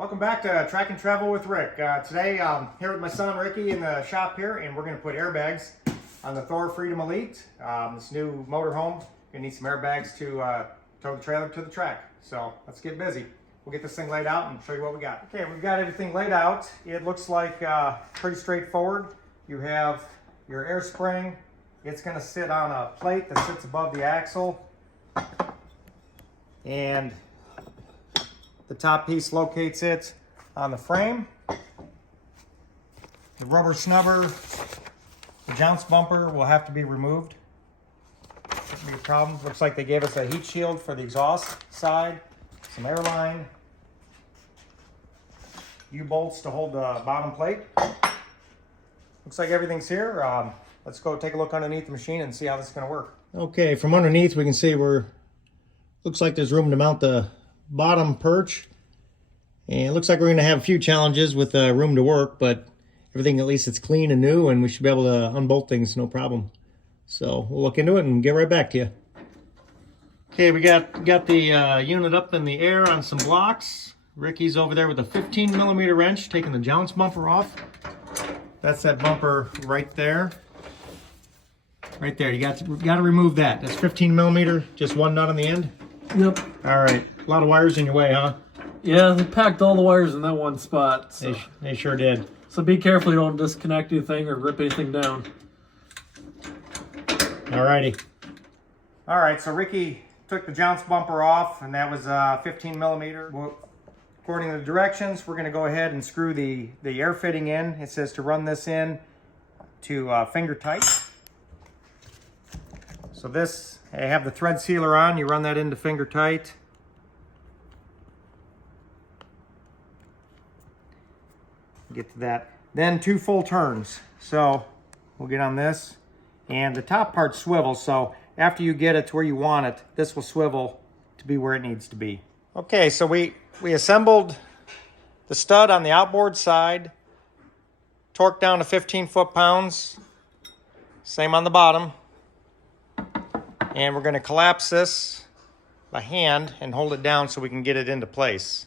Welcome back to Track and Travel with Rick. Today I'm here with my son Ricky in the shop here, and we're going to put airbags on the Thor Freedom Elite. This new motorhome. You need some airbags to tow the trailer to the track. So let's get busy. We'll get this thing laid out and show you what we got. Okay, we've got everything laid out. It looks like pretty straightforward. You have your air spring. It's going to sit on a plate that sits above the axle. And the top piece locates it on the frame. The rubber snubber, the jounce bumper will have to be removed. Shouldn't be a problem. Looks like they gave us a heat shield for the exhaust side, some airline, U-bolts to hold the bottom plate. Looks like everything's here. Let's go take a look underneath the machine and see how this is going to work. Okay, from underneath we can see looks like there's room to mount the bottom perch, and it looks like we're going to have a few challenges with room to work, but everything, at least it's clean and new, and we should be able to unbolt things no problem. So we'll look into it and get right back to you. Okay, we got the unit up in the air on some blocks. Ricky's over there with a 15mm wrench taking the jounce bumper off. That's that bumper right there. Right there, you got to remove that. That's 15mm, just one nut on the end. Yep. All right. A lot of wires in your way, huh? Yeah, they packed all the wires in that one spot. So. They sure did. So be careful you don't disconnect anything or rip anything down. All righty. All right, so Ricky took the jounce bumper off, and that was 15mm. Well, according to the directions, we're going to go ahead and screw the air fitting in. It says to run this in to finger tight. So this, I have the thread sealer on. You run that into finger tight. Get to that. Then 2 full turns. So we'll get on this. And the top part swivels, so after you get it to where you want it, this will swivel to be where it needs to be. Okay, so we assembled the stud on the outboard side, torqued down to 15 foot-pounds. Same on the bottom. And we're going to collapse this by hand and hold it down so we can get it into place.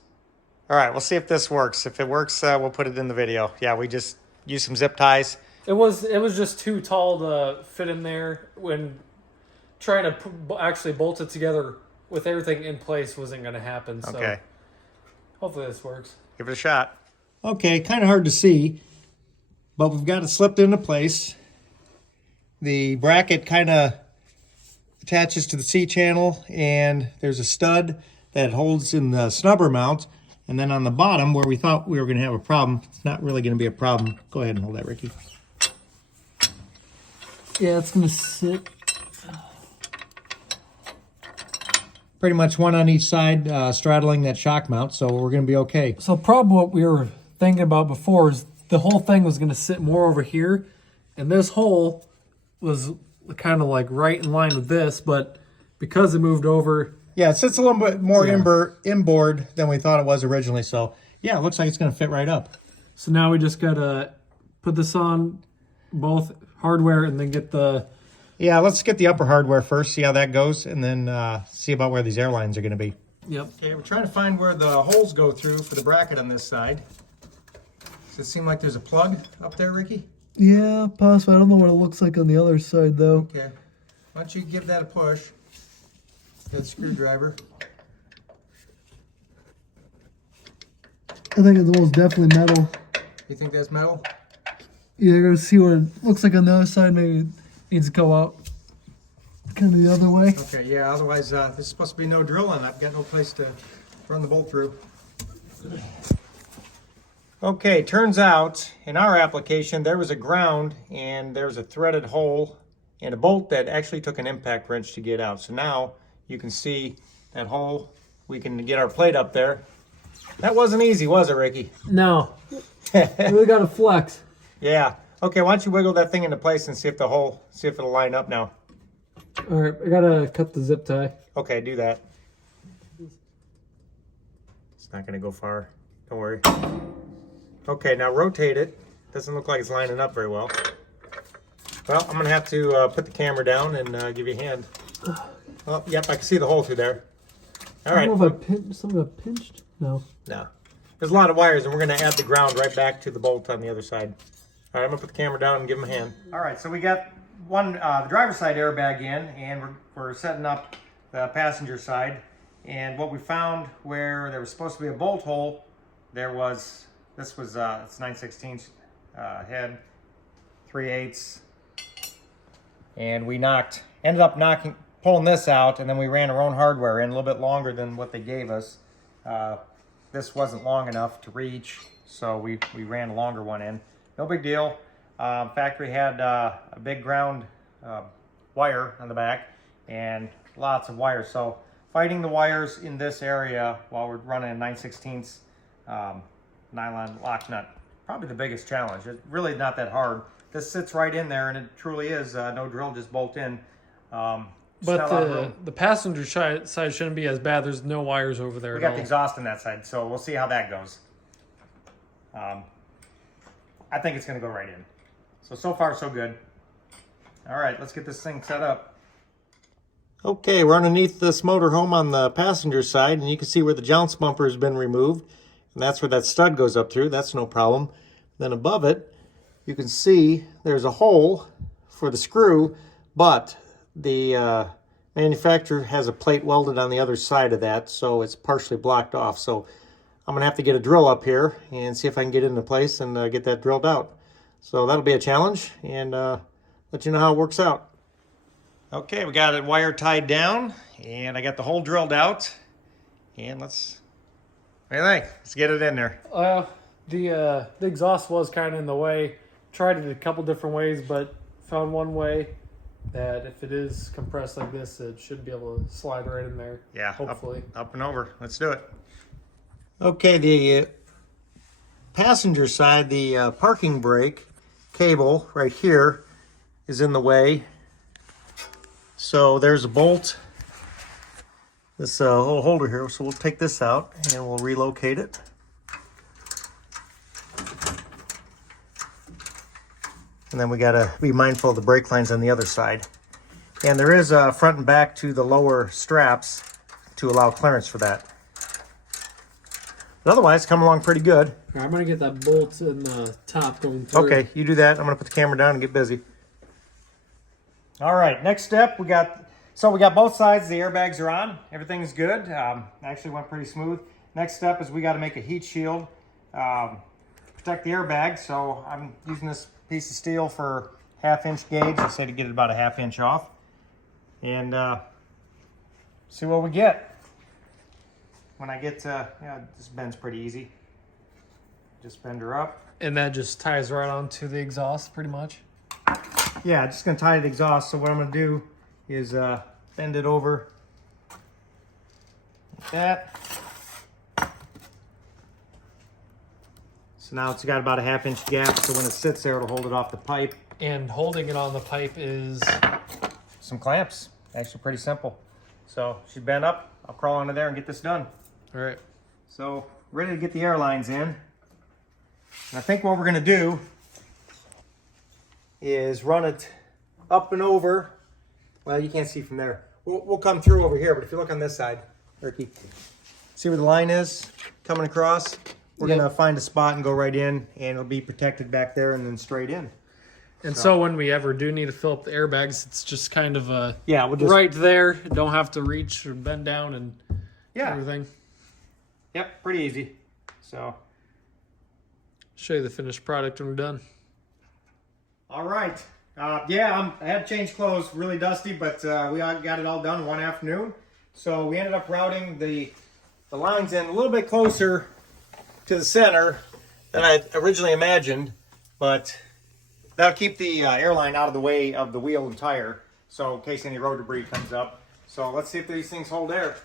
All right, we'll see if this works. If it works, we'll put it in the video. Yeah, we just used some zip ties. It was just too tall to fit in there. When trying to actually bolt it together with everything in place wasn't going to happen. So okay. Hopefully this works. Give it a shot. Okay, kind of hard to see, but we've got it slipped into place. The bracket kind of attaches to the C-channel, and there's a stud that holds in the snubber mount. And then on the bottom, where we thought we were going to have a problem, it's not really going to be a problem. Go ahead and hold that, Ricky. Yeah, it's going to sit. Pretty much one on each side, straddling that shock mount, so we're going to be okay. So probably what we were thinking about before is the whole thing was going to sit more over here, and this hole was kind of like right in line with this, but because it moved over. Yeah, it sits a little bit more inboard than we thought it was originally, so yeah, it looks like it's going to fit right up. So now we just got to put this on both hardware and then get the... Yeah, let's get the upper hardware first, see how that goes, and then see about where these airlines are going to be. Yep. Okay, we're trying to find where the holes go through for the bracket on this side. Does it seem like there's a plug up there, Ricky? Yeah, possibly. I don't know what it looks like on the other side, though. Okay. Why don't you give that a push? That screwdriver. I think it's most definitely metal. You think that's metal? Yeah, I'm going to see what it looks like on the other side. Maybe it needs to go out kind of the other way. Okay, yeah, otherwise there's supposed to be no drill in it. I've got no place to run the bolt through. Okay, turns out in our application there was a ground and there was a threaded hole and a bolt that actually took an impact wrench to get out. So now you can see that hole. We can get our plate up there. That wasn't easy, was it, Ricky? No. Really got to flex. Yeah. Okay, why don't you wiggle that thing into place and see if it'll line up now. All right, I got to cut the zip tie. Okay, do that. It's not going to go far. Don't worry. Okay, now rotate it. Doesn't look like it's lining up very well. Well, I'm going to have to put the camera down and give you a hand. Oh, yep, I can see the hole through there. All right. I don't know if something got pinched. No. No. there's a lot of wires, and we're going to add the ground right back to the bolt on the other side. All right, I'm going to put the camera down and give him a hand. All right, so we got the driver's side airbag in, and we're setting up the passenger side. And what we found, where there was supposed to be a bolt hole, it's 9/16 head, 3/8, and we ended up pulling this out, and then we ran our own hardware in a little bit longer than what they gave us. This wasn't long enough to reach, so we ran a longer one in. No big deal. Factory had a big ground wire on the back and lots of wires. So fighting the wires in this area while we're running a 9/16 nylon lock nut, probably the biggest challenge. It's really not that hard. This sits right in there, and it truly is no drill, just bolt in. But the passenger side shouldn't be as bad. There's no wires over there. We got the exhaust on that side, so we'll see how that goes. I think it's going to go right in. So far, so good. All right, let's get this thing set up. Okay, we're underneath this motorhome on the passenger side, and you can see where the jounce bumper has been removed, and that's where that stud goes up through. That's no problem. Then above it, you can see there's a hole for the screw, but the manufacturer has a plate welded on the other side of that, so it's partially blocked off. So I'm gonna have to get a drill up here and see if I can get it into place and get that drilled out. So that'll be a challenge, and let you know how it works out. Okay, we got it wire tied down, and I got the hole drilled out. And what do you think? Let's get it in there. The exhaust was kind of in the way. Tried it a couple different ways, but found one way that if it is compressed like this, it should be able to slide right in there. Yeah, hopefully. Up and over. Let's do it. Okay, the passenger side, the parking brake cable right here is in the way. So there's a bolt, this little holder here. So we'll take this out and we'll relocate it. And then we gotta be mindful of the brake lines on the other side. And there is a front and back to the lower straps to allow clearance for that. But otherwise, come along pretty good. I'm gonna get that bolt in the top going through. Okay, you do that. I'm gonna put the camera down and get busy. All right, next step, we got both sides, the airbags are on. Everything's good. Actually went pretty smooth. Next step is we gotta make a heat shield, protect the airbag. So I'm using this piece of steel for 1/2 inch gauge. I say to get it about a 1/2 inch off. And see what we get. When I get this bend's pretty easy. Just bend her up. And that just ties right onto the exhaust pretty much. Yeah, just gonna tie the exhaust. So what I'm gonna do is bend it over like that. So now it's got about a 1/2 inch gap. So when it sits there, it'll hold it off the pipe. And holding it on the pipe is some clamps. Actually pretty simple. So she's bent up. I'll crawl under there and get this done. all right. So ready to get the air lines in. And I think what we're gonna do is run it up and over. Well, you can't see from there. We'll come through over here, but if you look on this side, Ricky, see where the line is coming across? We're gonna find a spot and go right in, and it'll be protected back there and then straight in. And so when we ever do need to fill up the airbags, it's just kind of we'll just, right there. Don't have to reach or bend down and everything. Yep, pretty easy. So show you the finished product when we're done. All right. I had to change clothes, really dusty, but we got it all done in one afternoon. So we ended up routing the lines in a little bit closer to the center than I originally imagined, but that'll keep the airline out of the way of the wheel and tire, so in case any road debris comes up. So let's see if these things hold air.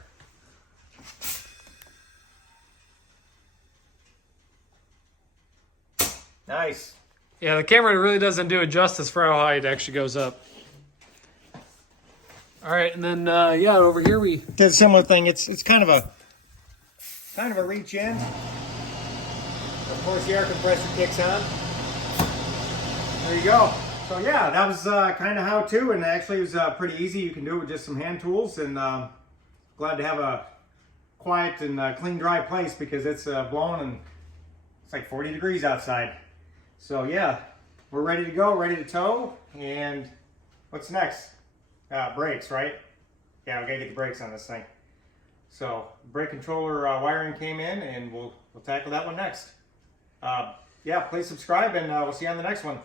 Nice. Yeah, the camera really doesn't do it justice for how high it actually goes up. All right, and then over here we did a similar thing. It's kind of a reach in. Of course, the air compressor kicks on. There you go. So yeah, that was kind of how-to, and actually it was pretty easy. You can do it with just some hand tools, and glad to have a quiet and clean, dry place because it's blowing and it's like 40 degrees outside. So yeah, we're ready to go, ready to tow. And what's next? Brakes, right? Yeah, we gotta get the brakes on this thing. So brake controller wiring came in, and we'll tackle that one next. Yeah, please subscribe, and we'll see you on the next one.